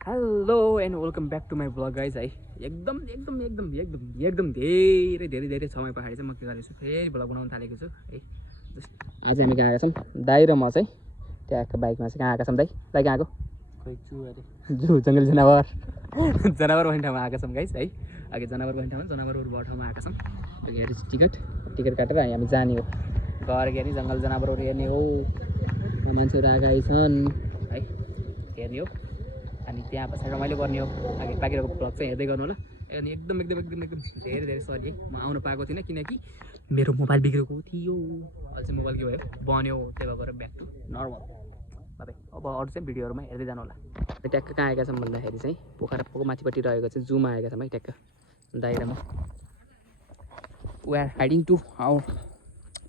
Hello and welcome back to my blog guys है। एकदम धेरै समय पछाडि चाहिँ म के गरेको छु, फेरि ब्लग बनाउन थालेको छु है। जस्ट आज हामी कहाँ आएका छौँ, दाइ र म चाहिँ त्यहाँको बाइकमा चाहिँ कहाँ आएका छौँ। दाइ कहाँ आएको? खोइ छु अरे जू जङ्गल जनावर जनावर भन्ने ठाउँमा आएका छौँ गाइज है। अघि जनावर भन्ने ठाउँमा जनावरहरू भएको ठाउँमा आएका छौँ। हेरि टिकट काटेर हामी जाने हो, गएर हेर्ने जङ्गल जनावरहरू हेर्ने हो। मान्छेहरू आएका छन् है, हेर्ने हो अनि त्यहाँ पछाडि रमाइलो गर्ने हो। अघि बाँकीको ब्लग चाहिँ हेर्दै गर्नु होला। अनि एकदम धेरै सरी है, म आउनु पाएको थिइनँ किनकि मेरो मोबाइल बिग्रेको थियो। अहिले चाहिँ मोबाइल के भयो, बन्यो, त्यही भएर ब्याक टु नर्मल। बाबा अब अरू चाहिँ भिडियोहरूमा हेर्दै जानु होला। ट्याक्क कहाँ आएका छौँ भन्दाखेरि चाहिँ पोखराको माथिपट्टि रहेको चाहिँ जूमा आएका छौँ है। ट्याक्क दाइ र म we are hiding to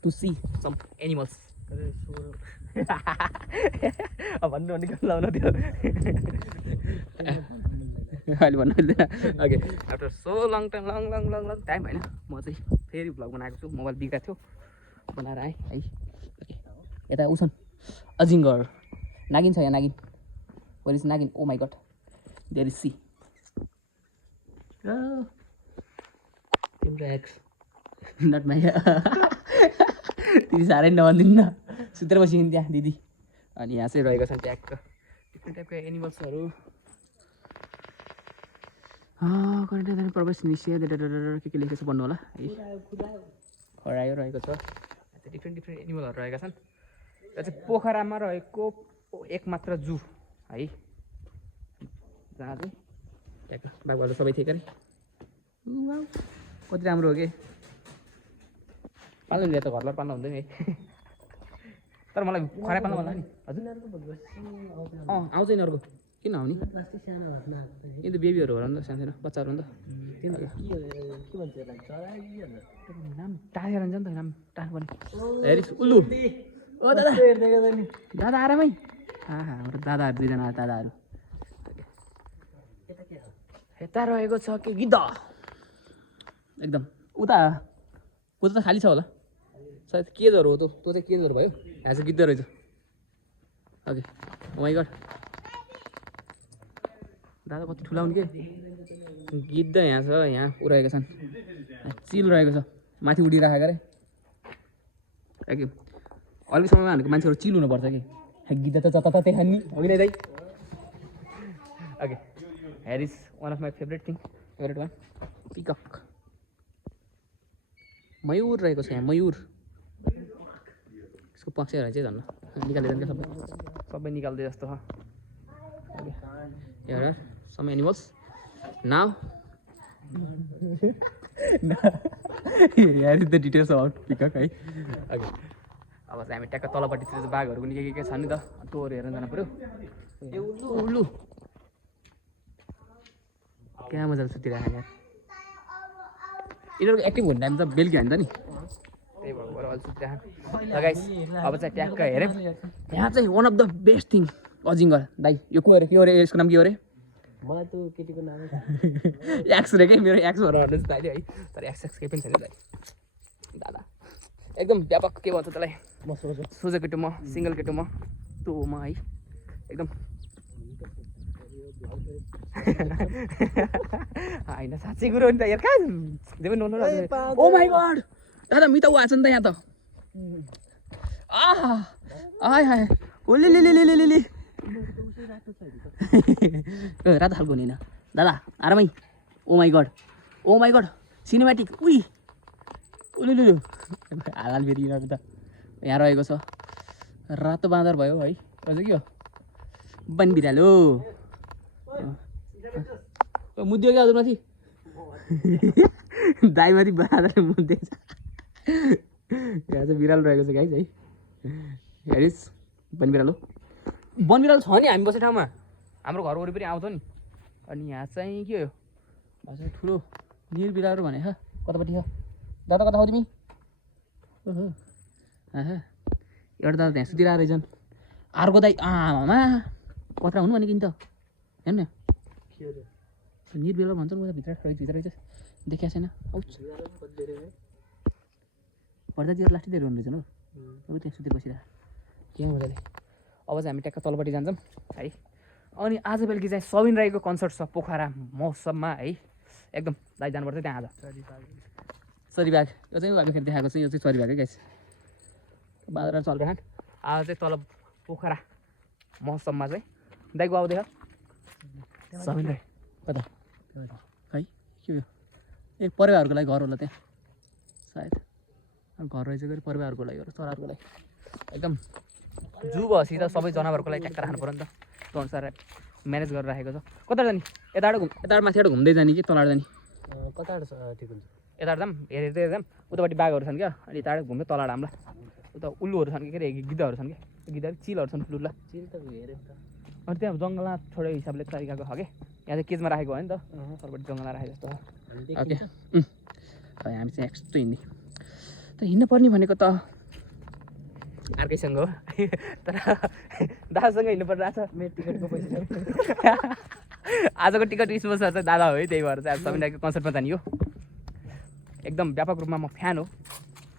see some animals. भन्नु लाउनु थियो अहिले भन्नु मिल्दैन। Okay, after so long time long time होइन, म चाहिँ फेरि भ्लग बनाएको छु। मोबाइल बिग्रेको थियो, बनाएर आएँ है। ओके, यता ऊ छन् अजिङ्गर, नागिन छ यहाँ, नागिन वेयर इज नागिन? Oh my God, there is she. तिम्रो एक्स नट माई दिदी साह्रै नभनिदिनु न, सुतेर बसिन् त्यहाँ दिदी। अनि यहाँ चाहिँ रहेको छ ट्यागको डिफ्रेन्ट टाइपको एनिमल्सहरू। करेन्ट प्रवेश निषेध के लेखेको छ भन्नु होला है। खरायो रहेको छ, डिफ्रेन्ट एनिमलहरू रहेका छन्। र चाहिँ पोखरामा रहेको एकमात्र जू है, जहाँ चाहिँ ट्याग बाबुहरू सबै थिए अरे। कति राम्रो हो कि पाल्नु त घरलाई पाल्नु हुँदैन है। तर मलाई खरायो पाल्नु मन लाग्यो नि। हजुर आउँछ यिनीहरूको, किन आउने? यो त बेबीहरू हो र नि त, सानो बच्चाहरू हो नि त। नाम टाढा रहन्छ नि त, नाम टाढा पनि हेरिस् उल्लु। ओ दादा दादा आरामै। हाम्रो दादाहरू दुईजना दादाहरू। यता रहेको छ कि गिद्ध, एकदम उता त खाली छ होला सायद। केजहरू हो त्यो चाहिँ केजहरू भयो। यहाँ चाहिँ गिद्ध रहेछ। ओके, ओ माई गड, दादा कति ठुला हुन् के। गिद्ध यहाँ छ, यहाँ उ रहेका छन्, चिल रहेको छ, माथि उडिराखेको अरे। ओके, अलिक समयमा भनेको मान्छेहरू चिल हुनुपर्छ कि, गिद्ध त जताततै खाने हो कि नै दाइ। Okay, here is one of my favourite one, peacock. मयूर रहेको छ यहाँ, मयूर। यसको पक्षहरू चाहिँ झन् निकालिदिनु क्या, सबै निकाल्दै जस्तो छ। Okay, here are some animals now. Here is the details about peacock है। ओके, अब चाहिँ हामी ट्याक्क तलपट्टितिर चाहिँ बाघहरू पनि के छ नि त, त्योहरू हेर्न जानु पऱ्यो। उल्लु क्या मजाले सुतिरहेको यार। यिनीहरूको एक्टिभ हुने टाइम त बेलुकी होइन त नि, त्यही भएर अहिले सुतिरहेको। गाइस अब चाहिँ ट्याक्क हेरेँ, यहाँ चाहिँ one of the best thing अजिङ्गर। दाइ यो को अरे, के अरे, यसको नाम के अरे? मलाई त केटीको नाम एक्स रे, मेरो एक्स भएर भन्नुहोस् दाइले है। तर एक्स केही पनि छैन दाइ, दादा एकदम व्यापक के भन्छ त्यसलाई, म सोझो केटो म, सिङ्गल केटो म, त्यो म है एकदम। होइन साँच्चै कुरो नि त यार, कहाँ जे पनि नोनो। ओ माई गड दादा मित ऊ आएको छ नि त यहाँ त। हाय हाय ओले ले रातो खालको हुने दादा आरामै। ओ माई गड सिनेमेटिक। उही उले हाल फेरि यिनीहरू त यहाँ रहेको छ। रातो बाँदर भयो है, अझ के हो बन बिरालो मुद्दियो क्या हजुर माथि। दाइमाथि बाँदर मुद्दिएको छ। यहाँ चाहिँ बिरालो रहेको छ गाइस है, हेरिस बन बिरालो छ नि हामी बस्ने ठाउँमा, हाम्रो घर वरिपरि आउँछ नि। अनि यहाँ चाहिँ के हो ठुलो निर बिरालो भने कतापट्टि छ दादा, कता हो तिमी? ओहो एउटा दादा त्यहाँ सुतिरहेको रहेछन्। अर्को दाइ आमामा कत्रा हुनु भनेको नि त, हेर्नु न निर बिरालो भन्छन्, उता भित्र रहेछ देखिया छैन। पर्दातिर लास्टितिर हुनु रहेछन् हो, त्यहाँ सुतिर बसिरहेको के मजाले। अब चाहिँ हामी ट्याक्क तलपट्टि जान्छौँ है। अनि आज बेलुकी चाहिँ सबिन राईको कन्सर्ट छ पोखरा मौसममा है एकदम दाइ जानुपर्छ त्यहाँ आज सरीबाग यो चाहिँ अलिकति देखाएको छ यो चाहिँ सरीबागै गाइस बादरा चलिरहेको आज चाहिँ तल पोखरा मौसममा चाहिँ दाइको आउ देख सबिन राई कता है के हो ए परिवारहरूको लागि घर होला त्यहाँ सायद घर रहेछ गरी परिवारहरूको लागि होला चराहरूको लागि एकदम जू भएपछि त सबै जनावरको लागि ट्याक्क राख्नु पऱ्यो नि त त्यो अनुसार म्यानेज गरेर राखेको छ कता जाने यताबाट माथिबाट घुम्दै जाने कि तलबाट जाने कता ठिक हुन्छ यताबाट जाऊँ हेर्दै जाऊँ उतापट्टि बाघहरू छन् क्या अनि यताबाट घुम्दै तलबाट हामीलाई उता उल्लुहरू छन् कि के अरे गिद्धहरू छन् कि गिद्धहरू चिलहरू छन् ठुल्ठुला चिल त हेऱ्यो नि त अनि त्यहाँ जङ्गलमा छोडे हिसाबले तरिकाको छ कि यहाँ चाहिँ केजमा राखेको हो नि त तलपट्टि जङ्गलमा राखेको जस्तो ओके हामी चाहिँ यस्तो हिँड्ने त हिँड्नु पर्ने भनेको त अर्कैसँग हो तर दादासँग हिँड्नु परिरहेको छ मेरो टिकटको पैसा आजको टिकट स्पोन्सर चाहिँ दादा हो है त्यही भएर चाहिँ आज सबिन राईको कन्सर्टमा जाने हो एकदम व्यापक रूपमा म फ्यान हो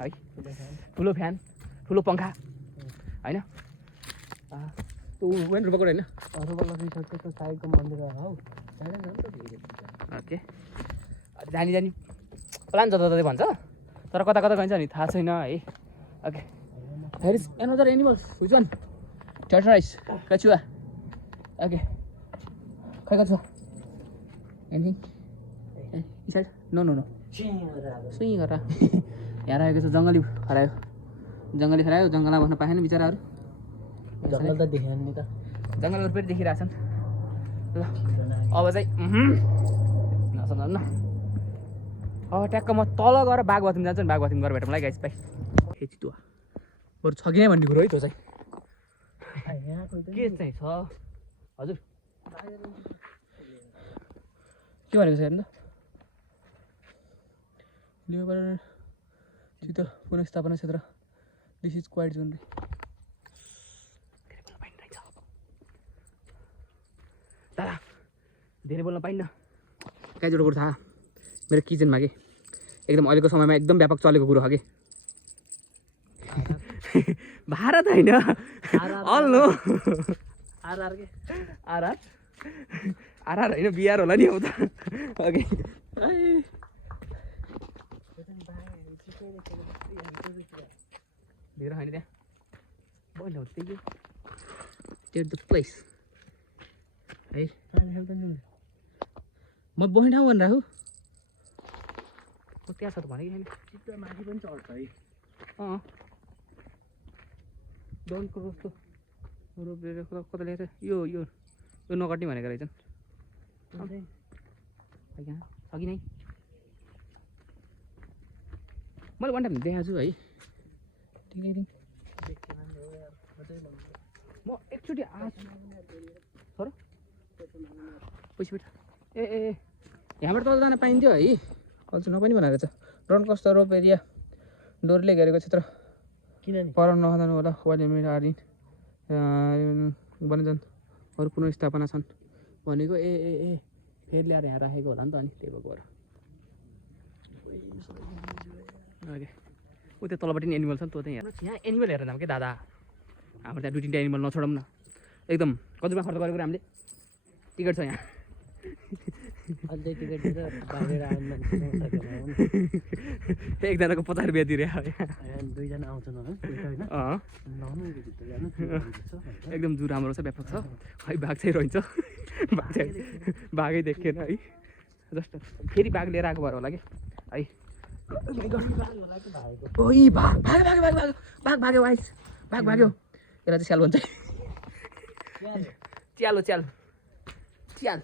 है ठुलो फ्यान ठुलो पङ्खा होइन वेन रुपाको होइन साईको मन्दिर हौ ओके जानी प्लान जता भन्छ तर कता कता गइन्छ नि थाहा छैन है okay here is another animals which one tortoise कछुवा ओके खै कछुवा anything inside no no no सुई गरेर यहाँ रहेको छ जङ्गली खरायो जङ्गलमा बस्न पाएन बिचराहरू जङ्गल त देखेन नि त जङ्गलहरू पनि देखिरहेछन् ल अब चाहिँ नसुन अब ट्याक्क म तल गएर बाघ बाथरुम जान्छु नि बाघ बाथरुम गरेर भेटौँला गाइस भाइ ए चितुवा बरु छ कि नै भन्ने कुरो है त्यो चाहिँ के चाहिँ छ हजुर के भनेको छ हेर्नु लियोबाट पुनर्स्थापना क्षेत्र दिस इज क्वाइट जोन दादा धेरै बोल्न पाइन्न कहाँ जोडको कुरो थाहा मेरो किचनमा कि एकदम अहिलेको समयमा एकदम व्यापक चलेको कुरो हो कि भारत होइन अल्लो आरआर होइन बिहार होला नि अब त ओके धेरै होइन त्यहाँ बन्द हो त्यही त्यो द प्लेस है म बस्ने ठाउँ भनेर हो त्यहाँ छ त भने कि चित्त माथि पनि चढ्छ है अँ डोनको जस्तो रोपेर कता लेखेर यो नकट्ने भनेको रहेछन् अघि नै मैले वान टाइम देखाएको छु है ठिकै म एकचोटि आएको सर पैसा ए यहाँबाट तल जान पाइन्थ्यो है अझ नपाइने भनेको छ ड्रोन कस्तो रोप एरिया डोरले घेरेको क्षेत्र किन पर नजानु होला वाइल्ड आर्डिन वन्यजन्तुहरू पुनर्स्थापना छन् भनेको ए फेरि ल्याएर यहाँ राखेको होला नि त अनि त्यही भएर ओके ऊ त्यो तलपट्टि नि एनिमल छ नि त्यो चाहिँ यहाँ एनिमल हेरेर जाऊँ कि दादा हाम्रो त्यहाँ 2-3 एनिमल नछोडौँ न एकदम कतिमा खर्च गरेको हामीले टिकट छ यहाँ अझै टिकट दिएर बाहिर आउनु एकजनाको 50 रुपियाँ तिरे दुईजना आउँछन् होइन एकदम जू राम्रो छ व्यापक छ है बाघ चाहिँ रहन्छ बाघै देखेन है जस्ट फेरि बाघ लिएर आएको भएर होला कि है ओइ बाघ भाग्यो वाइस बाघ भाग्यो यसलाई चाहिँ स्याल भन्छ च्याल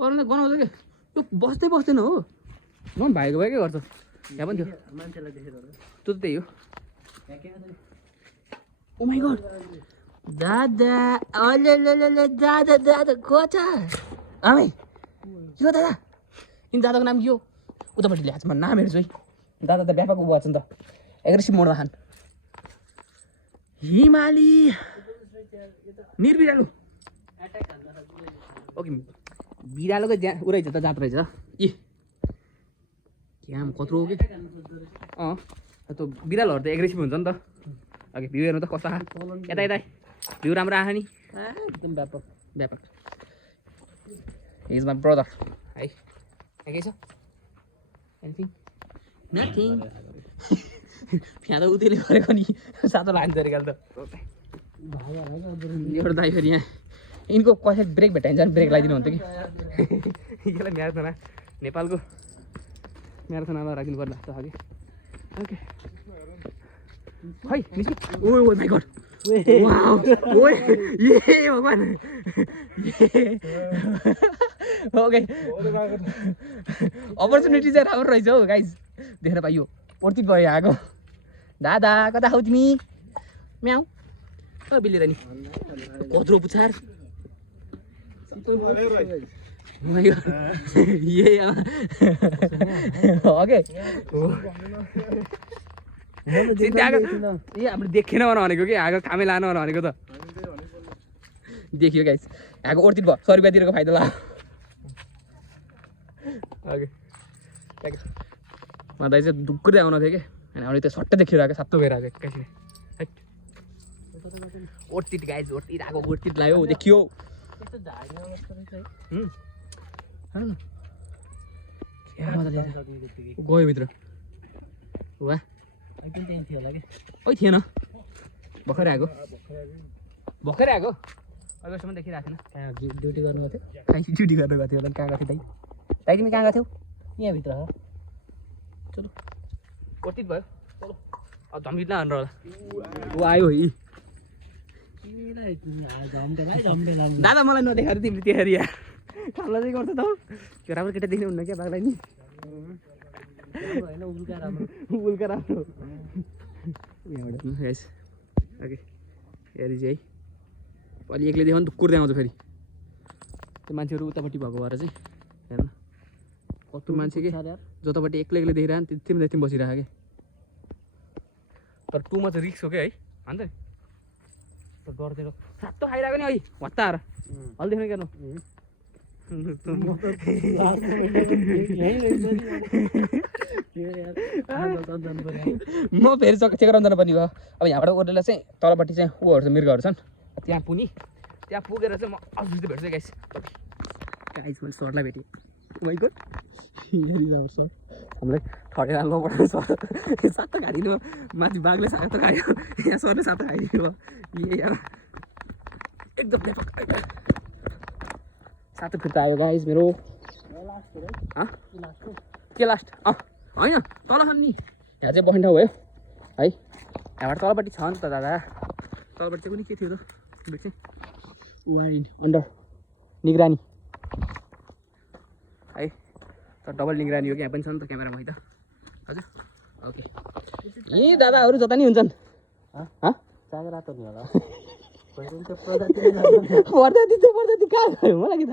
अरू गनाउँछ कि यो बस्दैन हो म भाइको भाइकै गर्छ यहाँ पनि थियो मान्छेलाई देखेर त्यो त त्यही हो ओ माइ गड दादा दादा कोच आमै यो दादा यिनी दादाको नाम यो उतापट्टि ल्याएको छ म नाम हेर्छु है दादा त व्यापक उभो छ नि त एग्रेसिभ मोडमा खान हिमाली निर्बिरालो ओके बिरालोको ऊ रहेछ त जात रहेछ ए क्या कत्रो हो कि त्यो बिरालोहरू त एग्रेसिभ हुन्छ नि त ओके भ्यू हेर्नु त कस्तो यता यता भ्यू राम्रो आयो नि एकदम व्यापक व्यापक इज माई ब्रदर है के छ एनिथिङ नथिङ यहाँ त उतिले गरेको नि सातो लाग्छ अरे गाल त एउटा दाइ फेरि यहाँ यिनको कसै ब्रेक भेटाइन्छ भने ब्रेक लगाइदिनु हुन्थ्यो कि यसलाई म्याराथन नेपालको म्याराथनमा राखिदिनु पर्ने जस्तो खालि ओके खै निस्क्यो ओ माई गड ओए ए भगवान ओके अपर्च्युनिटी चाहिँ राम्रो रहेछ हौ गाइज देखेर पाइयो पर्ति भयो आएको दादा कता हौ तिमी म्याउ ओ बिल्ली रानी कत्रो पुछार ये ओके ए हामीले देखेन भनेको कि आगो कामै लानु भनेको त देखियो गाइस आगो ओर्तित भयो 100 रुपियाँ तिरेको फाइदा ला ओके म दाइ चाहिँ ढुक्कुरै आउन थियो कि अनि अहिले त्यो सट्टै देखिरहेको सातो भइरहेको एक्काइसिन ओर्तित गाइस ओर्तित आगो ओर्तित लाग्यो देखियो गयो भित्र वाह ओइ थिएन भर्खरै आएको अहिलेसम्म देखिरहेको थिएन ड्युटी गर्नु थियो कहीँ ड्युटी गर्नु गएको थियो कहाँ गएको थियो दाइ तिमी कहाँ गएको थियौ यहाँभित्र हो चलो ओर्तित भयो चलो अब झम्बिट लानु होला ऊ आयो है दादा मलाई नदेखाएर तिमीले त्यहाँ यार खामला चाहिँ गर्छ त हौ त्यो राम्रो केटा देख्नु हुन्न क्या बाघलाई नि होइन उल्का राम्रो यहाँबाट गाइस ओके हेरी चाहिँ है अलि एक्लै देखाउनु टुक्कुर देखाउँछ फेरि त्यो मान्छेहरू उतापट्टि भएको भएर चाहिँ हेर्नु कत्रो मान्छे के जतापट्टि एक्लै देखिरह त्यतिमा त्यति बसिरह क्या तर टुमा चाहिँ रिक्स हो क्या है अन्त नि गरिदिएको सातो खाइरहेको नि है हत्ताएर अलि देख्नु गर्नु म फेरि चेक गराउनु जानुपर्ने भयो अब यहाँबाट ओर्लेर चाहिँ तलपट्टि चाहिँ ऊहरू छ मृगहरू छन् त्यहाँ त्यहाँ पुगेर चाहिँ म अझ भेट्छु गाइस मैले सरलाई भेटेँ वाइको सर हामीलाई ठडेर लपडाउनु सर सातो खाइदिनु माथि बाघले सातो खायो यहाँ सरले सातो खाइदिनु भयो यहाँ एकदम सातो फिर्ता आयो गाइस मेरो के लास्ट होइन तल छ नि यहाँ चाहिँ बस्ने ठाउँ भयो है यहाँबाट तलपट्टि छ नि त दादा तलपट्टि चाहिँ कुनै के थियो त ब्रेक चाहिँ वाइन अन्डर निगरानी है तर डबल निगरानी हो कि यहाँ पनि छ नि त क्यामेरामा है त हजुर ओके ए दादाहरू जता नि हुन्छन् चाँगो रातो नि होला प्रजाति कहाँ गयो मलाई कि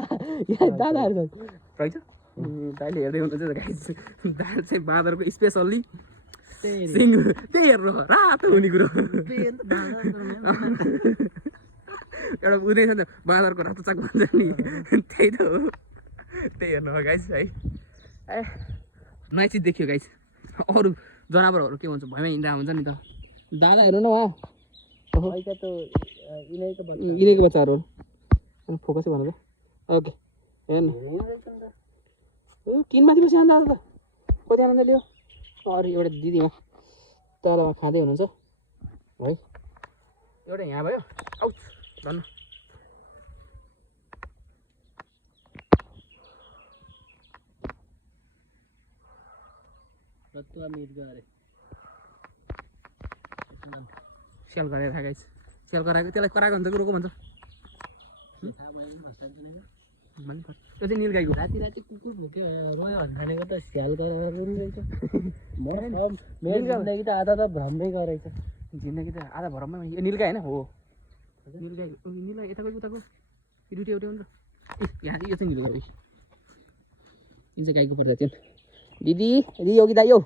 यहाँ दादाहरू रहेछ दाइले हेर्दै हुनुहुन्छ गाइस दाल चाहिँ बाँदरको स्पेसल्ली सिङ त्यही हेर्नु रातो हुने कुरो एउटा उनीहरू छ नि बाँदरको रातो चाक भन्छ नि त्यही त हो त्यही हेर्नु भयो गाइस है ए नयाँ चिज देखियो गाइस अरू जनावरहरू के भन्छ भयमा हिँड्दा हुन्छ नि त दादा हेर्नु न उहाँ यिनीहरूको बच्चाहरू फोकसै भन्नु त ओके हेर्नु किन माथि बस्यो दादा त कति आनन्द लियो अरू एउटा दिदीमा तलमा खाँदै हुनुहुन्छ है एउटा यहाँ भयो आउट भन्नु सेल गरेर गाइस सेल गराएको त्यसलाई कराएको हुन्छ कि रोको भन्छ त्यो चाहिँ निलगाईको राति राति कुकुर भुक्यो रोयो भने खानेको त स्याल गरेर रहेछ मेरो जिन्दगी त आधा त भ्रमै गरेको जिन्दगी त आधा भ्रममै यो निलगाई होइन हो निलगाई निलगाई यताको उताको दुइटै एउटै हो नि त यहाँ यो चाहिँ निलगाई यो चाहिँ गाईको प्रजाति हो दिदी दिदी हो कि दाइ हो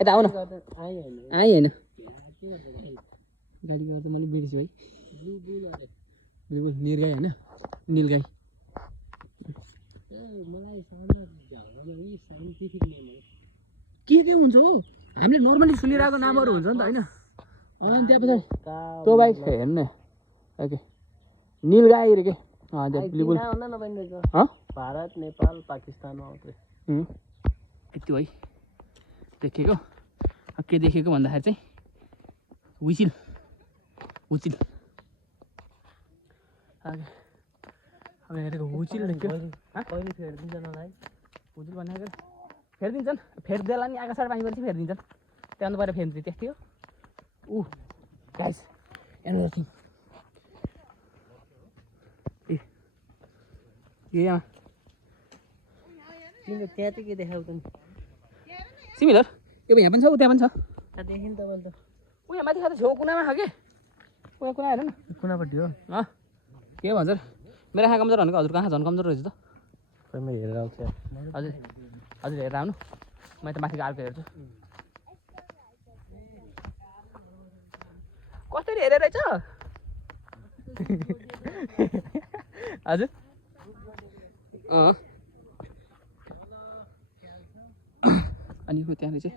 यता आउन आएँ होइन गाडी गर्दा मैले बिर्छु है निलगाई होइन निलगाई के हुन्छ हौ हामीले नर्मली सुनिरहेको नामहरू हुन्छ नि त होइन अनि त्यहाँ पछाडि त्यो बाइक हेर्नु न ओके नील गाई रे के त्यहाँ बिल्कुल भारत नेपाल पाकिस्तानमा आउँछ यति है देखेको के देखेको भन्दाखेरि चाहिँ हुइचिल हुचिल अब हेरेको हुचिल देख्यो कहिले फेरिदिन्छ नलाई हुचिल भनेको फेरिदिन्छन् फेरिदेला नि आकाशबाट पानी परेपछि फेरिदिन्छन् त्यहाँ पऱ्यो फेरि त्यस्तै हो गाइस एनदर थिङ ए यहाँ तिम्रो त्यहाँ चाहिँ के देखाएको त सिमिलर यो यहाँ पनि छ त्यहाँ पनि छ त्यहाँ देखि नि तपाईँले त यहाँ माथि खाँदा छेउ कुनामा छ कि कुना हेर न कुनापट्टि हो के भन्छ मेरो आँखा कमजोर भनेको हजुरको आँखा झन् कमजोर रहेछ त खै म हेरेर आउँछु हजुर हजुर हेरेर आउनु मैले त माथिको अर्को हेर्छु कसरी हेरेर रहेछ हजुर अनि त्यहाँ चाहिँ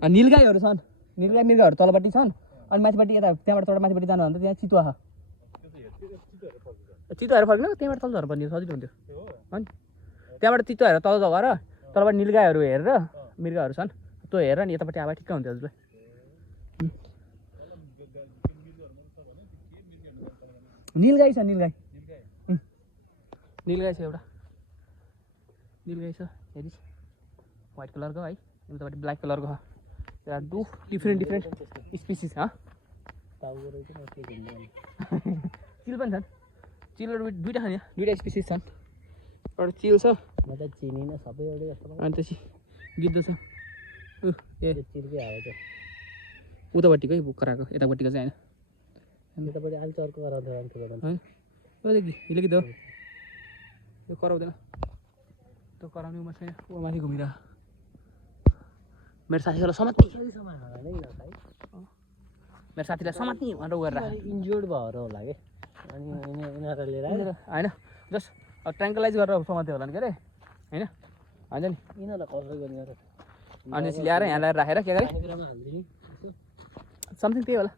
नीलगाईहरू छन् नीलगाई मृगहरू तलपट्टि छन् अनि माथिपट्टि यता त्यहाँबाट तल माथिपट्टि जानु भने त्यहाँ चितुवा छ चितुवाहरू फर्किनु त्यहाँबाट तल झर्नुपर्ने सजिलो हुन्थ्यो अनि त्यहाँबाट चितुवाहरू तल झरेर तलबाट नीलगाईहरू हेरेर मृगहरू छन् त्यो हेरेर नि यतापट्टि आवा ठिक्क हुन्थ्यो हजुरलाई नीलगाई छ नीलगाई नीलगाई छ एउटा नीलगाई छ हेरिस् व्हाइट कलरको है उतापट्टि ब्ल्याक कलरको छ त्यहाँ टु डिफ्रेन्ट स्पिसिस चिल पनि छन् चिलहरू दुइटा छ नि दुइटा स्पिसिस छन् एउटा चिल छ म त चिनिनँ सबै एउटै जस्तो अनि त्यसपछि गिद्ध छ ए चिलकै हावा चाहिँ उतापट्टिको है कराएको यतापट्टिको चाहिँ होइन यतापट्टि अलिक अर्को गराउँथ्यो है हिले गिद्ध हो यो कराउँदैन त्यो कराउने उमा छैन ऊ माथि घुमिरह मेरो साथीलाई समात्ने मेरो साथीलाई समात्ने भनेर उ गरेर इन्जोर्ड भएर होला कि अनि यिनीहरूले होइन जस्ट ट्राङ्कलाइज गरेर समात्यो होला नि के अरे होइन होइन नि यिनीहरूलाई कसरी गर्ने अनि ल्याएर यहाँ ल्याएर राखेर के गरे समथिङ त्यही होला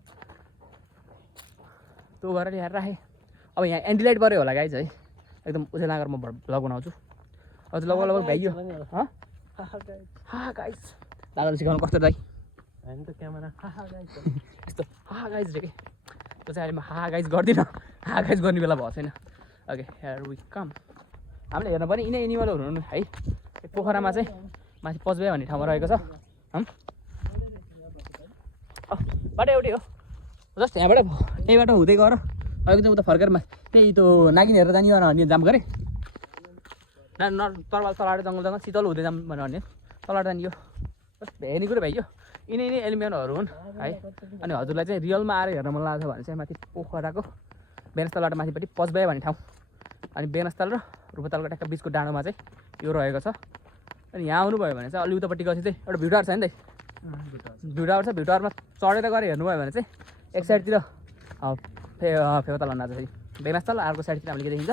त्यो गरेर ल्याएर राखेँ अब यहाँ एन्टिलाइट पऱ्यो होला गाइज है एकदम उज्यालो गरेर म भ्लग बनाउँछु हजुर लगभग भ्याइयो गाइज दादाले सिकाउनु कस्तो दाइ होइन त क्यामेरा यस्तो गाइज रे के त्यो चाहिँ अहिले म गाइज गर्दिनँ गाइज गर्ने बेला भएको छैन ओके हेयर वी कम हामीले हेर्नु पनि यिनै एनिमलहरू हुनु है पोखरामा चाहिँ माथि पचबे भन्ने ठाउँमा रहेको छ बाटो एउटै हो जस्ट यहीँबाट हुँदै गएर अहिलेको चाहिँ उता फर्केर त्यही त्यो नागिन हेरेर जाने भने जाम गरेँ तरवाल तलाएर जङ्गल शीतल हुँदै जाम भनेर भन्यो तलाएर जाने यो हेर्ने कुरो भइयो यिनै एलिमेन्टहरू हुन् है अनि हजुरलाई चाहिँ रियलमा आएर हेर्न मन लाग्छ भने चाहिँ माथि पोखराको बेनस्थलबाट माथिपट्टि पचबे भन्ने ठाउँ अनि बेनस्थल र रुपतालको ट्याक्क बिचको डाँडोमा चाहिँ यो रहेको छ अनि यहाँ आउनुभयो भने चाहिँ अलि उतापट्टि गएपछि चाहिँ एउटा भ्यू टावर छ नि त भ्यू टावर छ भ्यू टावरमा चढेर गएर हेर्नुभयो भने चाहिँ एक साइडतिर फेवाताल भन्दा चाहिँ बेनस्थल अर्को साइडतिर हामीले के देखिन्छ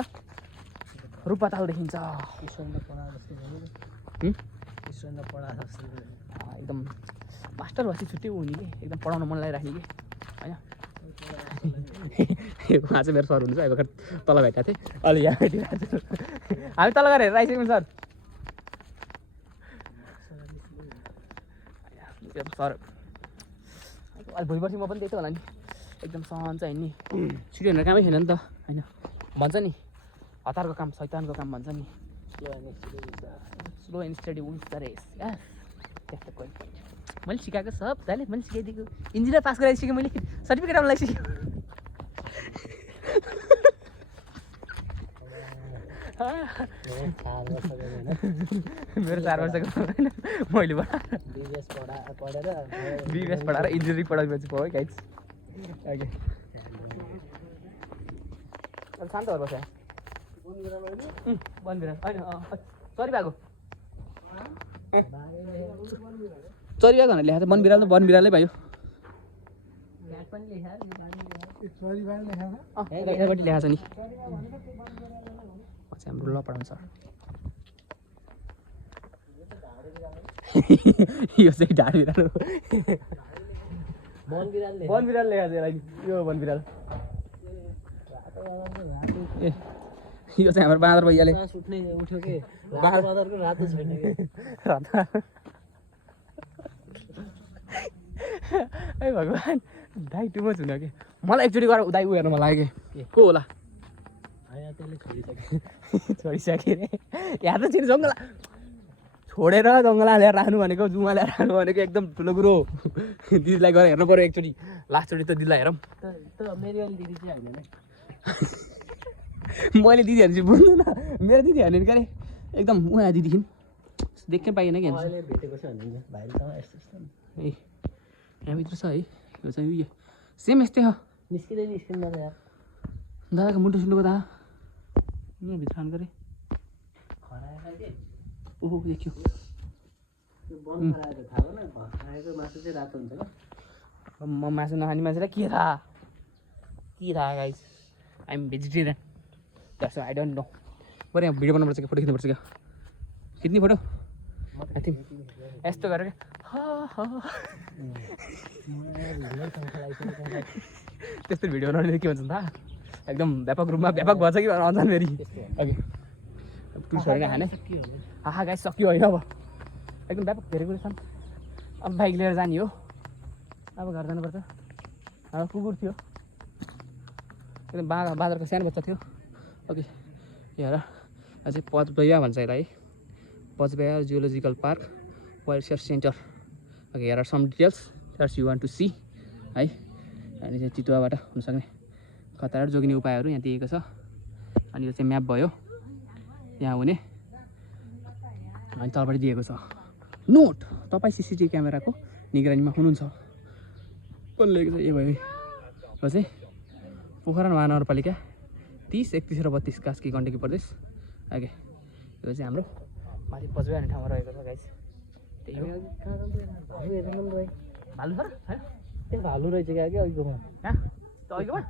रुपताल देखिन्छ एकदम मास्टर भएपछि छुट्टै हुने कि एकदम पढाउन मन लागिराख्ने कि होइन उहाँ चाहिँ मेरो सर हुनुहुन्छ भर्खर तल भेटेको थिएँ अलि यहाँ भेटिरहेको छु हामी तल गएर हेरेर आइसक्यौँ सर सर अहिले भोलि पर्सि म पनि त्यही त होला नि एकदम सहन चाहिँ नि छिटो हिँड्ने कामै छैन नि त होइन भन्छ नि हतारको काम शैतानको काम भन्छ नि slow and steady wins the race त्यस्तो कोही मैले सिकाएको सब दाइले मैले सिकाइदिएको इन्जिनियर पास गराइ सिकेँ मैले सर्टिफिकेट आउनलाई सिकेँ मेरो 4 वर्षको होइन मैले बिबिएस पढाएर इन्जिनियरिङ पढाएपछि भयो है गाइज ओके शान्तहरू बस्छ बनबिरा होइन सरी भएको चरिरहेको भनेर लेखाएको छ बनबिरालै भयो यतापट्टि लेखाएको छ नि हाम्रो ल पढाउँछ यो चाहिँ ढाड बिरालो वन बिरालले वन बिराल ल्याएको छ यसलाई यो वन बिराल ए यो चाहिँ हाम्रो बाँदर भैयाले सास उठ्ने उठ्यो के बाँदरको रातो छैन के ए भगवान् दाइ टु मच हुन कि मलाई एकचोटि गएर दाइ उ हेर्नु मन लाग्यो कि को होला होइन त्यसले छोडिसक्यो छोडिसकेँ रे यहाँ त छिन् जङ्गल छोडेर जङ्गल ल्याएर राख्नु भनेको जुमा ल्याएर राख्नु भनेको एकदम ठुलो कुरो हो दिदीलाई गएर हेर्नु पऱ्यो एकचोटि लास्टचोटि त दिदीलाई हेरौँ त मेरो वाली दिदी चाहिँ होइन मैले दिदीहरू चाहिँ बुझ्दैन मेरो दिदी हेर्ने के अरे एकदम उहाँ दिदी थिइन् देख्नै पाइएन कि अहिले भेटेको छ भने भाइसँग यस्तो यस्तो ए यहाँभित्र छ है यो चाहिँ उयो सेम यस्तै हो निस्किँदै निस्किँदैन यार दादाको मुन्टो सुन्नुको दादा भित्र आउनु गरे खरायो के ओहो देखियो त्यो वन खराएको थाहा भएन खराएको मासु चाहिँ रातो हुन्छ क्या म मासु नखाने मान्छेलाई के थाहा guys I am vegetarian that's I don't know बरु यहाँ भिडियो बनाउनुपर्छ कि फोटो खिच्नुपर्छ क्या खिच्ने फोटो आई थिङ्क यस्तो गरेर त्यस्तो भिडियो बनाउने के भन्छ त एकदम व्यापक रूपमा व्यापक भन्छ कि अन्छन् फेरि अघि टुरिस्टहरू नै खाने आहा गाइस सक्यो होइन अब एकदम व्यापक धेरै कुरो छन् अब बाइक लिएर जाने हो अब घर जानुपर्छ अब कुकुर थियो एकदम बाँदरको सानो बच्चा थियो ओके हेर अझै पचबैया भन्छ यसलाई Pachbaiya geological park wildlife centre okay हेर some details that's you want to see है अनि चाहिँ चितुवाबाट हुनसक्ने खतरा जोगिने उपायहरू यहाँ दिएको छ अनि यो चाहिँ म्याप भयो यहाँ हुने अनि तलपट्टि दिएको छ नोट तपाईँ सिसिटिभी क्यामेराको निगरानीमा हुनुहुन्छ कसले लेखेको छ ए भयो यो चाहिँ पोखरा महानगरपालिका 30, 31 र 32 कास्की गण्डकी प्रदेश ओके यो चाहिँ हाम्रो माथि पचबे भन्ने ठाउँमा रहेको छ गाइस त्यही हो भालु छ र त्यो भालु रहेछ क्या कि अहिलेकोमा कहाँ त अहिलेकोमा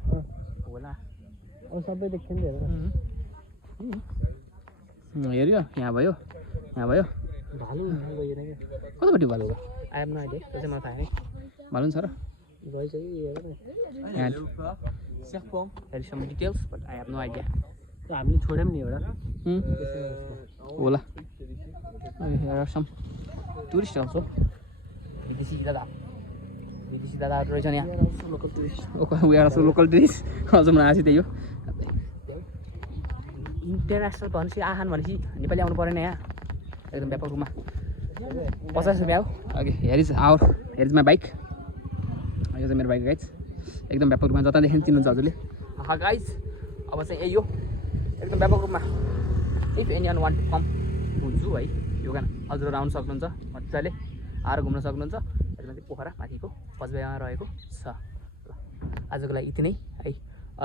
होला अब सबै देख्छ नि हेर हेऱ्यो यहाँ भयो भालु गएर क्या कतापट्टि भालु हो आएम न अहिले त्यो चाहिँ मलाई थाहा छैन भालु छ र गएछ कि हेर हेर some details but I have no idea त्यो हामीले छोड्यौँ नि एउटा होला हेर सम टुरिस्ट अल्सो विदेशी दादाहरू रहेछन् यहाँ local tourist we are also local tourist अझ मलाई आएको त्यही हो इन्टरनेसनल भनेपछि आहान भनेपछि नेपाली आउनु परेन यहाँ एकदम व्यापक रूपमा 50 रुपियाँ हो okay here is my bike यो चाहिँ मेरो बाइक गाइज एकदम व्यापक रूपमा जतादेखि चिन्नुहुन्छ हजुरले गाइज अब चाहिँ यही हो एकदम व्यापक रूपमा if any one to come हुन्छु है यो गाना हजुरहरू आउनु सक्नुहुन्छ मजाले आएर घुम्न सक्नुहुन्छ यसमा चाहिँ पोखरा माथिको पचबेमा रहेको छ ल आजको लागि यति नै है